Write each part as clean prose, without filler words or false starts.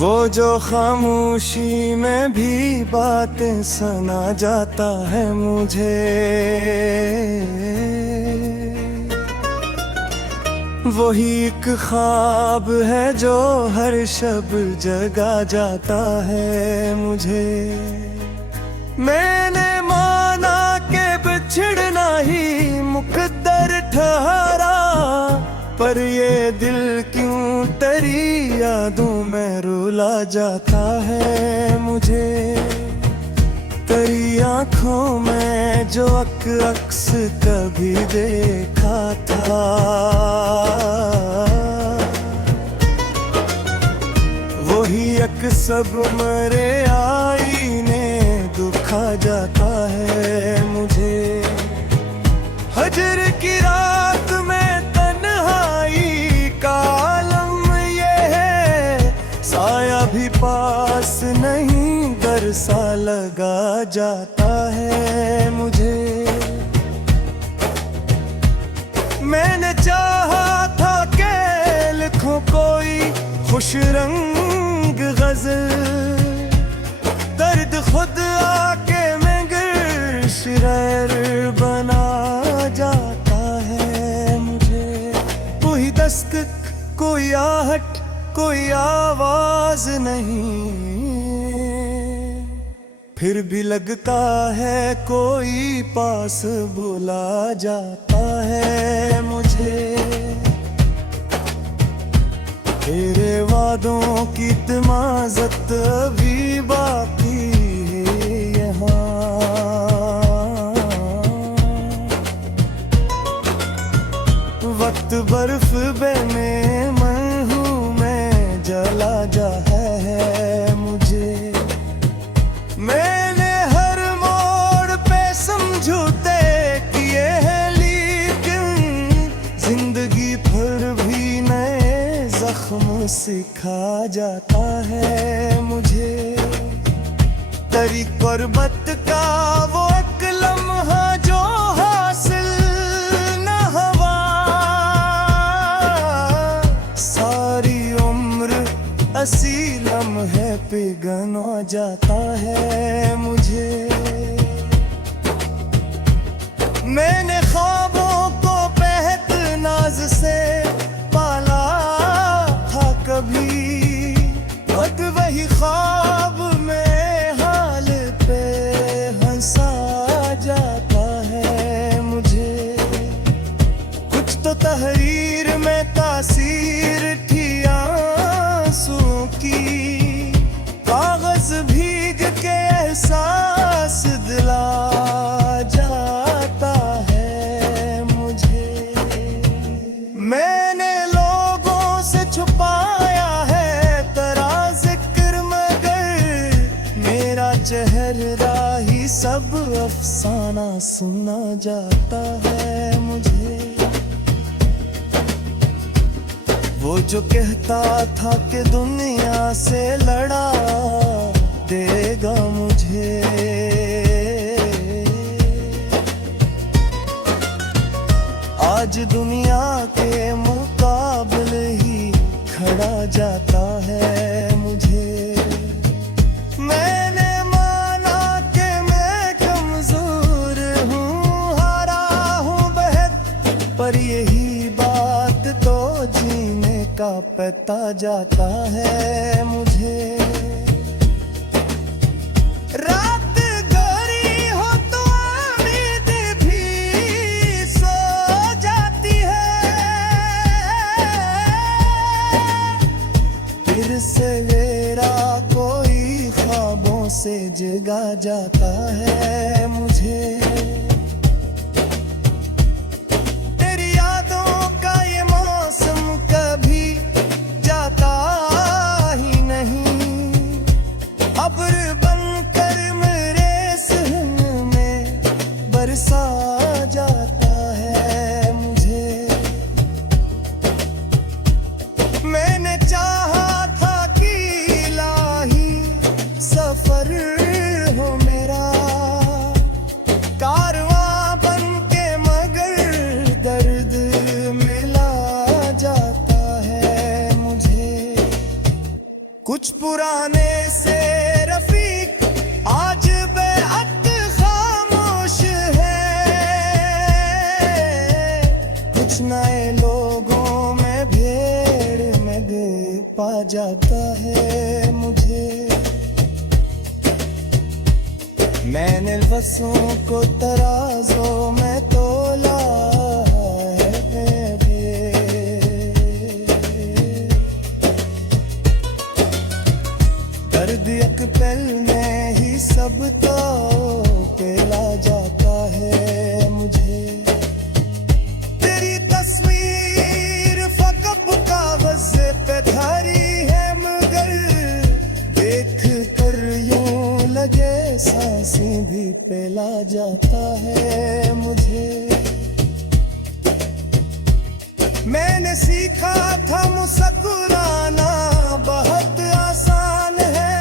वो जो खामोशी में भी बातें सुना जाता है मुझे, वही एक ख्वाब है जो हर शब जगा जाता है मुझे। मैंने माना के बिछड़ना ही मुकद्दर ठहरा, पर ये दिल क्यों तेरी यादों में रुला जाता है मुझे। तेरी आंखों में जो अक्स कभी देखा था, वही सब मरे आईने दुखा जाता है मुझे। हजर की रात में तन्हाई का आलम ये है, साया भी पास नहीं दर सा लगा जाता है मुझे। मैंने चाहा था कि लिखूं कोई खुश रंग गजल, दर्द खुद आके मैं गिर शिरार बना जाता है मुझे। कोई दस्तक, कोई आहट, कोई आवाज नहीं, फिर भी लगता है कोई पास बुला जाता है मुझे। तेरे वादों की तमाज़त अभी बाकी है यहाँ, वक्त बर्फ में मैं हूँ, मैं जला जा है मुझे। मैंने हर मोड़ पे समझौते किए हैं, लेकिन जिंदगी फिर भी नए जख्म सिखा जाता है मुझे। तेरी कुर्बत का वो एक लम्हा जो हासिल न हुआ, सारी उम्र असी लम्हे पिघला जाता है मुझे। मैंने ख्वाबों को बेहद नाज से पाला था कभी, अब वही ख्वाब में हाल पे हंसा जाता है मुझे। कुछ तो तहरीर में तासीर थी आंसुओं की, कागज भीग के एहसास दिला जाता है मुझे। मैंने लोगों से छुपाया है तेरा जिक्र, मगर मेरा चेहरा ही सब अफसाना सुना जाता है मुझे। वो जो कहता था कि दुनिया से लड़ा देगा मुझे, आज दुनिया के मुकाबले ही खड़ा जाता है मुझे। मैंने माना कि मैं कमजोर हूँ, हारा हूँ बेहद, पर यही बात तो जीने का पता जाता है मुझे। रात गहरी हो तो उम्मीद भी सो जाती है, फिर सवेरा कोई ख्वाबों से जगा जाता है मुझे। अब्र बनकर मेरे सहन में बरसा जाता है मुझे। मैंने चाहा था कि इलाही सफर हो मेरा, कारवां बनके मगर दर्द मिला जाता है मुझे। कुछ पुराना फसाने से रफीक आज बेअद खामोश है। कुछ नए लोगों में भीड़ में भी पा जाता है मुझे। मैंने लफ्ज़ों को तराजों में तोला है भी। दर्द एक पल में ही सब तो पेला जाता है मुझे। तेरी तस्वीर फकत कागज़ पे धारी है मगर देख कर यूं लगे सांसें भी पेला जाता है मुझे। मैंने सीखा था मुस्कुराना बहुत आसान है।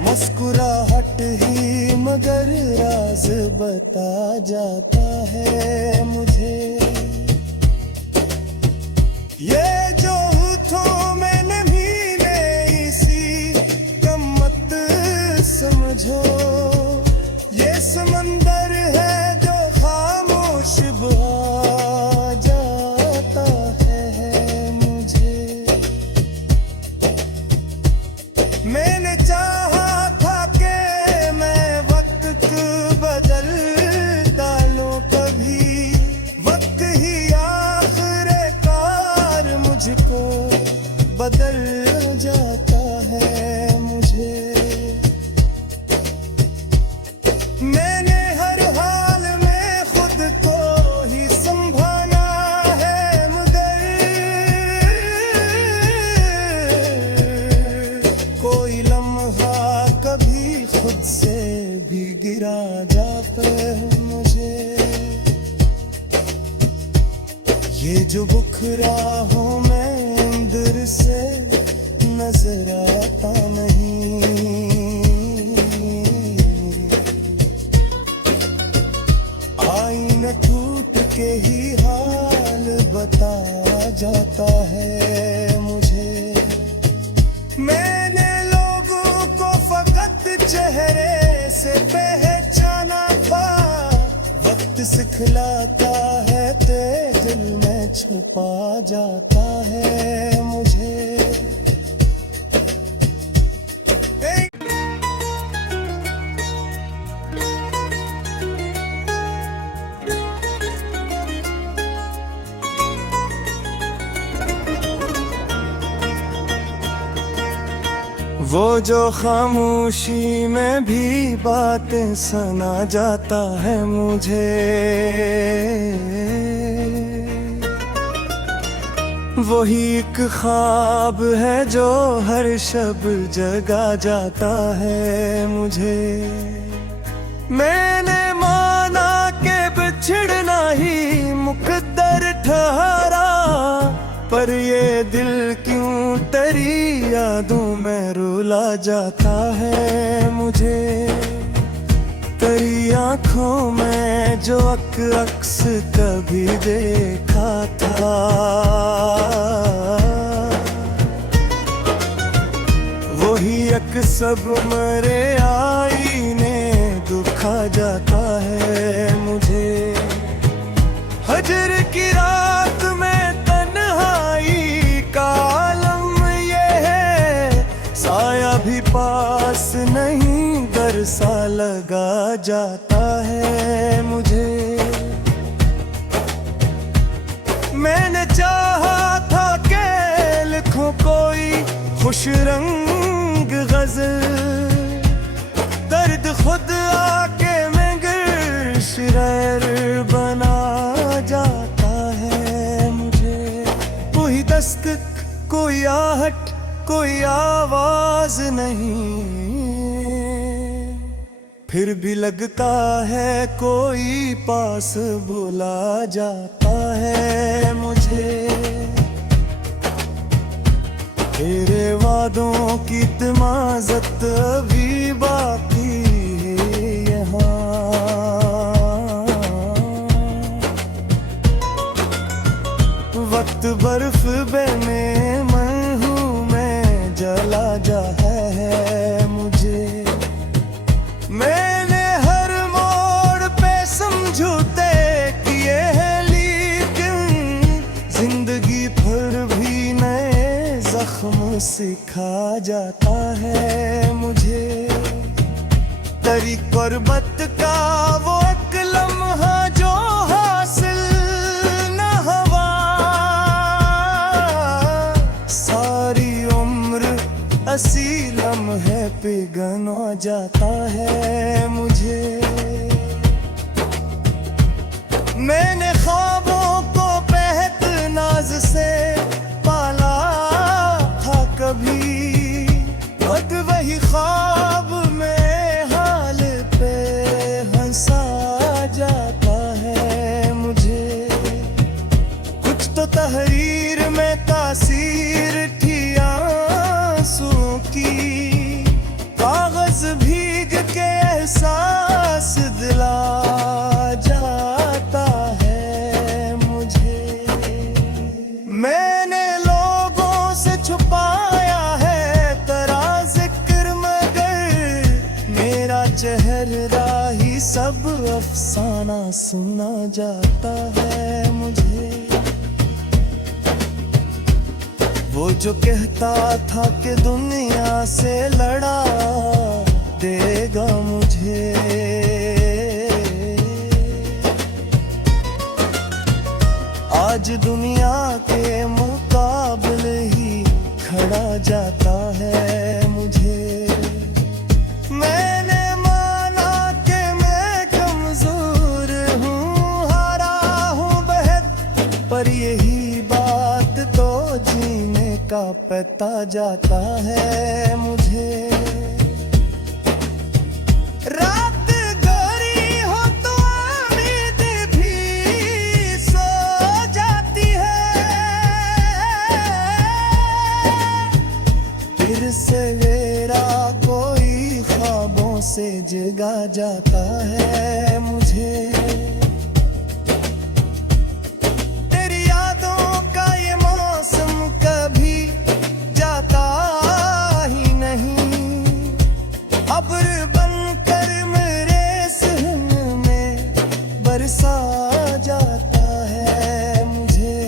मुस्कुराहट ही मगर राज बता जाता है मुझे। ये जो होठों में नमी में इसी कम मत समझो। ये समंदर है जो खामोश बहा जाता है मुझे। मैंने चाहा था कि मैं वक्त को बदल डालूं कभी। वक्त ही आखिरकार मुझको बदल जाता है मुझे। मैंने हर हाल में खुद को ही संभाला है मगर कोई लम्हा कभी खुद से भी गिरा जाता है मुझे। ये जो बुखरा हूँ मैं अंदर से नजर आता नहीं। आईना टूट के ही हाल बता जाता है मुझे। मैंने लोगों को फकत चेहरे से पहचाना था। वक्त सिखलाता है ते दिल में छुपा जाता है मुझे। वो जो खामोशी में भी बातें सुना जाता है मुझे। वही एक ख्वाब है जो हर शब जगा जाता है मुझे। मैंने माना के बिछड़ना ही मुकद्दर ठहरा पर ये दिल क्यों तेरी यादों में रुला जाता है मुझे। तेरी आंखों में जो अक्स कभी देखा था वही सब मरे आईने दुखा जाता है मुझे। हजर की रात में तन्हाई का आलम ये है, साया भी पास नहीं दर सा लगा जाता है मुझे। मैंने चाहा था कि लिखूं कोई खुश रंग गजल, दर्द खुद आके मैं गिर शिरर बना जाता है मुझे। कोई दस्तक कोई आहट कोई आवाज नहीं, फिर भी लगता है कोई पास बुला जाता है मुझे। तेरे वादों की तमाज़त अभी बाकी है यहाँ। वक्त बर्फ में मैं हूँ मैं जला जा है। सिखा जाता है मुझे। तरी कुर्बत का वो एक लम्हा जो हासिल न हुआ, सारी उम्र असी लम्हे पिघला जाता है मुझे। मैंने ख्वाबों को बेहद नाज से पाला था कभी, खुद वही ख्वाब में हाल पे हंसा जाता है मुझे। कुछ तो तहरीर में तासीर थी आंसुओं की, कागज भीग के एहसास दिला जाता है मुझे। मैंने लोगों से छुपाया है तेरा जिक्र, मगर मेरा चेहरा ही सब अफसाना सुना जाता है मुझे। वो जो कहता था कि दुनिया से लड़ा देगा मुझे, आज दुनिया के मुकाबले ही खड़ा जाता है मुझे। मैंने माना कि मैं कमजोर हूँ, हारा हूँ बेहद, पर यही बात तो जीने का पता जाता है मुझे। रात गहरी हो तो उम्मीद भी सो जाती है, फिर सवेरा कोई ख्वाबों से जगा जाता है मुझे। तेरी यादों का ये मौसम कभी जाता ही नहीं, अब्र बनकर मेरे सहन में बरसा जाता है मुझे।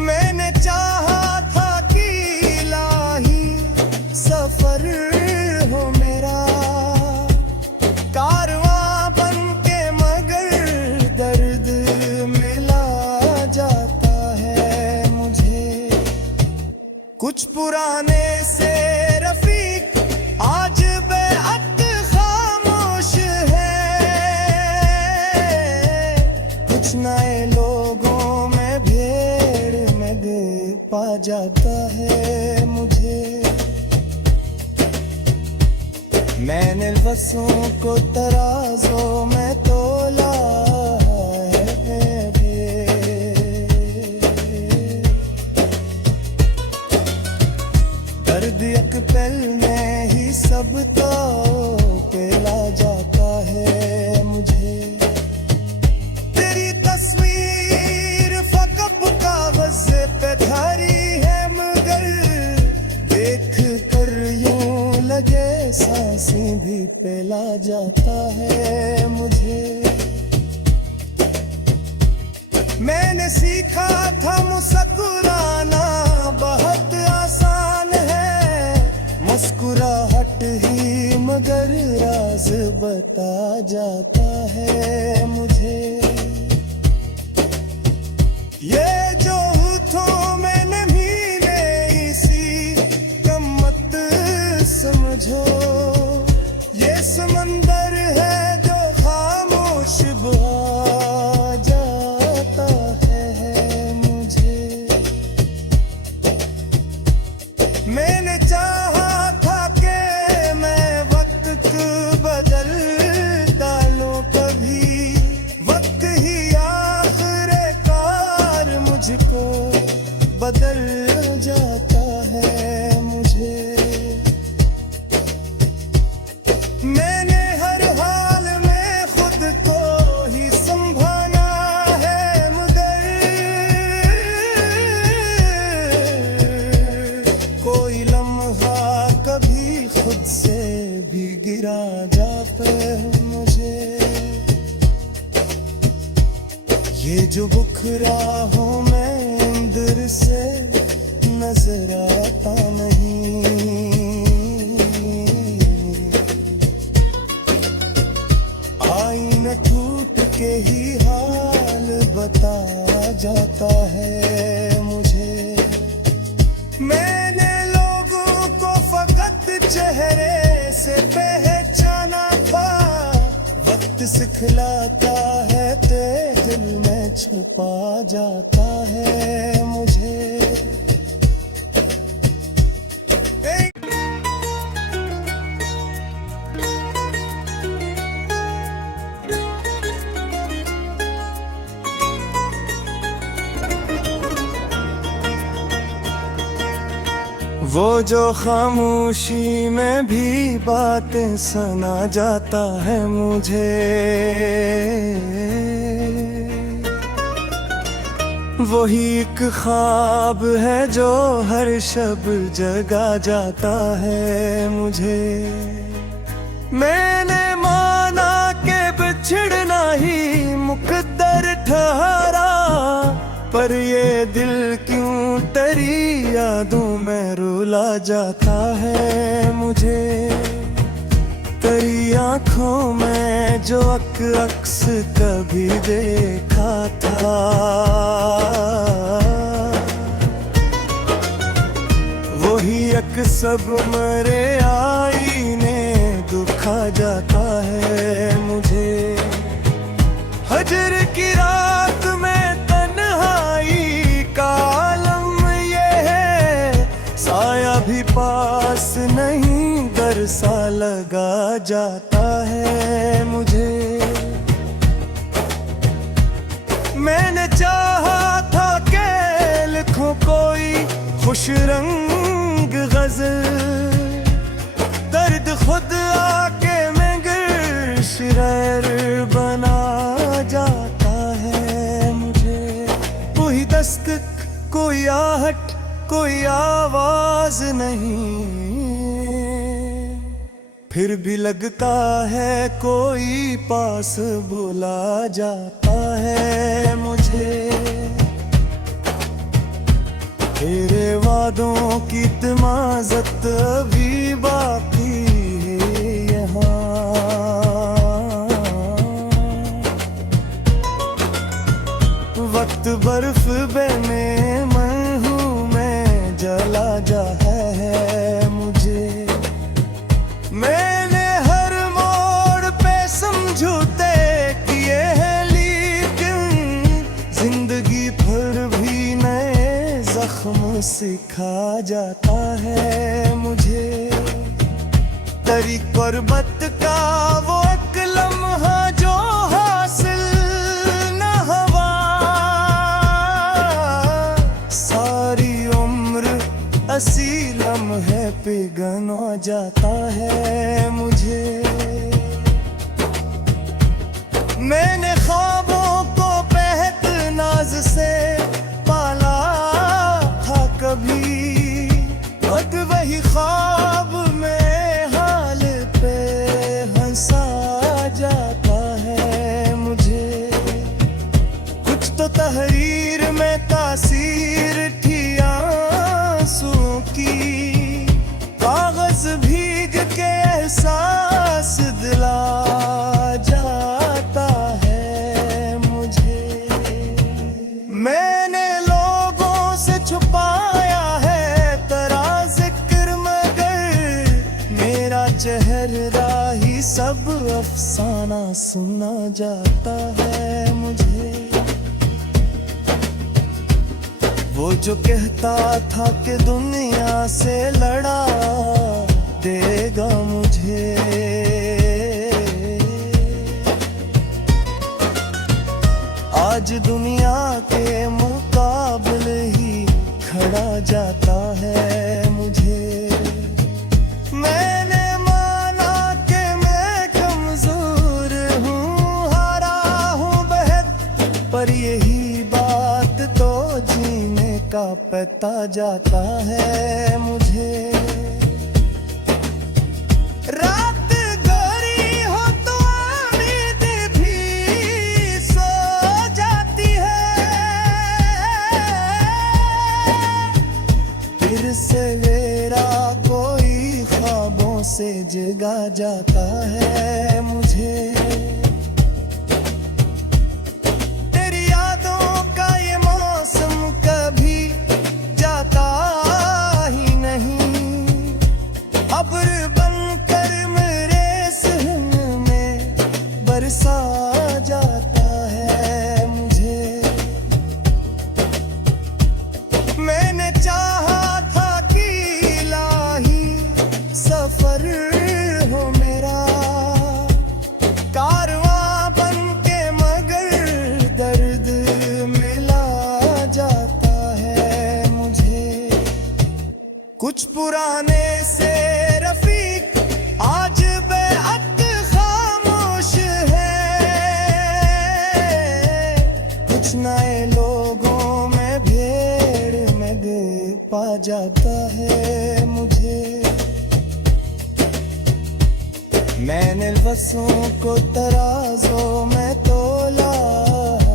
मैंने चाहा था कि इलाही सफर हो मेरा, कारवां बनके मगर दर्द मिला जाता है मुझे। कुछ पुराने से रफीक आज बेअद खामोश है, कुछ नए लोगों में भीड़ में पा जाता है मुझे। मैंने लफ्ज़ों को तराजों में तोला है, दर्द एक पल में ही सब तो पेला जाता है मुझे। तेरी तस्वीर फकत कागज पे धरी है, मगर देख कर यूं लगे सांसें भी पेला जाता है मुझे। मैंने सीखा था मुस्कुराना बहुत आसान है, मुस्कुराहट ही मगर राज बता जाता है मुझे। ये जो होठों में नहीं ले इसी कम मत समझो, ये समंदर है जो खामोश बहा जाता है मुझे। मैंने चाहा था कि मैं वक्त को बदल डालूं कभी, वक्त ही आखिर कार मुझको बदल जाता है मुझे। मैंने हर हाल में खुद को ही संभाला है, मगर कोई लम्हा कभी खुद से भी गिरा जाता है मुझे। ये जो बुखरा हूँ मैं अंदर से बिसराता नहीं। आईना टूट के ही हाल बता जाता है मुझे। मैंने लोगों को फकत चेहरे से पहचाना था, वक्त सिखलाता है ते दिल में छुपा जाता है मुझे। वो जो खामोशी में भी बातें सुना जाता है मुझे, वही एक ख्वाब है जो हर शब जगा जाता है मुझे। मैंने माना के बिछड़ना ही मुकद्दर ठहरा, पर ये दिल क्यों तेरी यादों में रुला जाता है मुझे। तेरी आंखों में जो अक्स कभी देखा था, वही सब मरे आईने दुखा जाता है मुझे। हजर की रात में भी पास नहीं, डर सा लगा जाता है मुझे। मैंने चाहा था कि लिखूं कोई खुश रंग गजल, दर्द खुद आके मैं गिर शायर बना जाता है मुझे। कोई दस्तक, कोई आहट, कोई आवाज नहीं, फिर भी लगता है कोई पास बुला जाता है मुझे। तेरे वादों की तमाज़त अभी बाकी है यहाँ। वक्त बर्फ में जला जा है मुझे। मैंने हर मोड़ पे समझौते किए हैं, लेकिन जिंदगी फिर भी नए जख्म सिखा जाता है मुझे। तेरी कुर्बत का वो एक लम्हा जो हासिल न हुआ, सारी असी लम्हे पिघला जाता है मुझे। मैंने ख्वाबों को बेहद नाज से पाला था कभी, अब वही ख्वाब में हाल पे हंसा जाता है मुझे। कुछ तो तहरीर में तासीर थी की, कागज भीग के एहसास दिला जाता है मुझे। मैंने लोगों से छुपाया है तेरा जिक्र, मगर मेरा चेहरा ही सब अफसाना सुना जाता है मुझे। वो जो कहता था कि दुनिया से लड़ा देगा मुझे, आज दुनिया के मुकाबले ही खड़ा जाता है मुझे। मैंने माना कि मैं कमजोर हूँ, हारा हूँ बेहद, पर यही बात तो जीने का पता जाता है मुझे। रात गहरी हो तो उम्मीद भी सो जाती है, फिर जगा जाता है मुझे। तेरी यादों का ये मौसम कभी जाता ही नहीं, अब्र बनकर मेरे सहन में बरसा जाता है मुझे। मैंने चाहा था कि इलाही सफर हो मेरा, कारवां बन के मगर दर्द मिला जाता है मुझे। कुछ पुराने से रफीक आज बेअद खामोश है, कुछ नए लोगों में भेड़ में पा जाता है मुझे। मैंने लफ्ज़ों को तराजों में तोला है,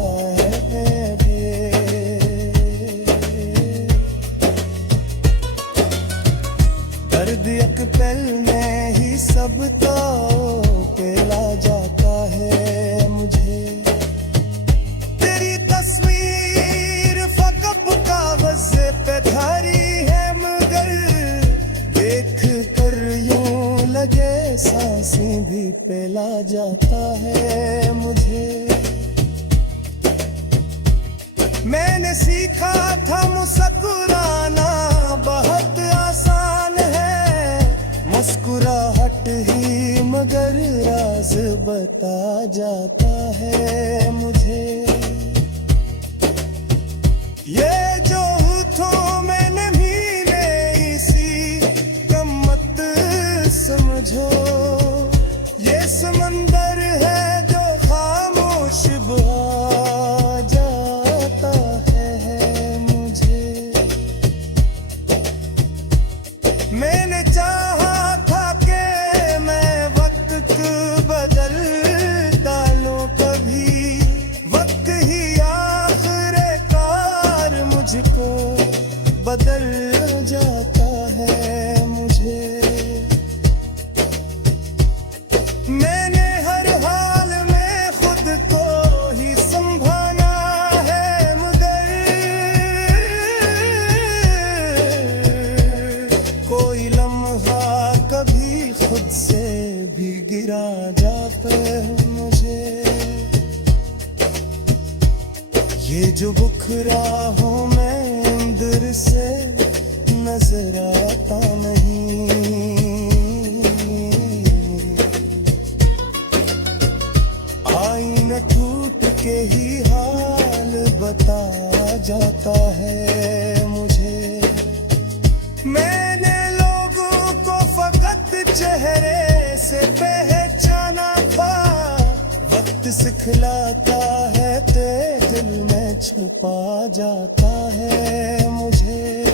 दर्द एक पल में ही सब तो पेला जाता है मुझे। तेरी तस्वीर फकत कागज़ पे धरी है, मगर देख कर यूं लगे सांसें भी पेला जाता है मुझे। मैंने सीखा था मुस्कुराना बहुत आसान है, मुस्कुराहट ही मगर राज बता जाता है मुझे। ये जो होठों में नमी में इसी गम्मत समझो, ये समंदर है जो खामोश बहा जाता है मुझे। मैंने चाहा था कि मैं वक्त को बदल डालूं कभी, वक्त ही आखिरकार मुझको बदल जाता है मुझे। मैंने हर हाल में खुद को ही संभाला है, मगर कोई लम्हा कभी खुद से भी गिरा जाता है मुझे। ये जो बुखरा हूँ मैं अंदर से नजर आता नहीं, आईना टूट के ही हाल बता जाता है मुझे। मैंने लोगों को फकत चेहरे से पहचाना था, वक्त सिखलाता है ते दिल में छुपा जाता है मुझे।